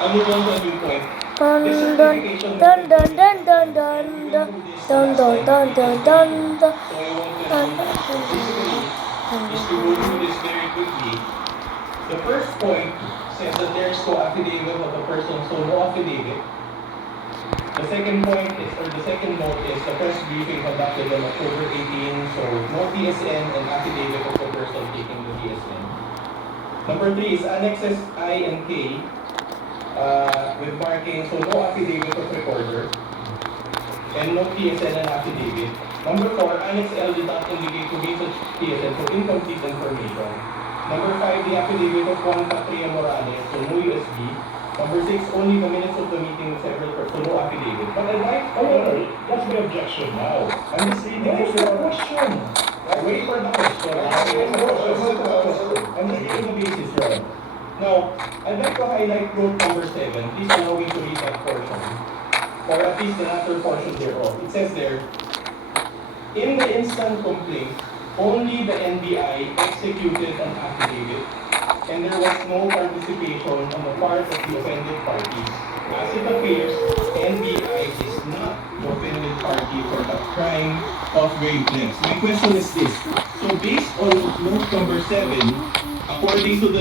I'll move on to a new point. Dun This dun certification dun method dun is dun dun dun dun dun dun dun dun dun so I won't basically just to go through this very quickly. The first point says that there's no affidavit of the person, so no affidavit. The second point is, or the second note is the press briefing conducted on October 18, so no PSN and affidavit of the person taking the PSN. Number 3 is annexes I and K with marking, so no affidavit of recorder and no PSN and affidavit. Number 4, Annex L did not indicate to be such PSN, so incomplete information. Number 5, the affidavit of Juan Patria Morales, so no USB. Number 6, only the minutes of the meeting with several persons, so no affidavit. But I'd like, That's the objection now. I'm just reading What's it. the question? Wait for the question. I'm just reading the basis, right? Now, I'd like to highlight note number 7. Please allow me to read that portion. Or at least the latter portion thereof. It says there, in the instant complaint, only the NBI executed an affidavit, and there was no participation on the part of the offended parties. As it appears, NBI is not the offended party for the crime of wavelengths. My question is this. So based on note number 7, according to the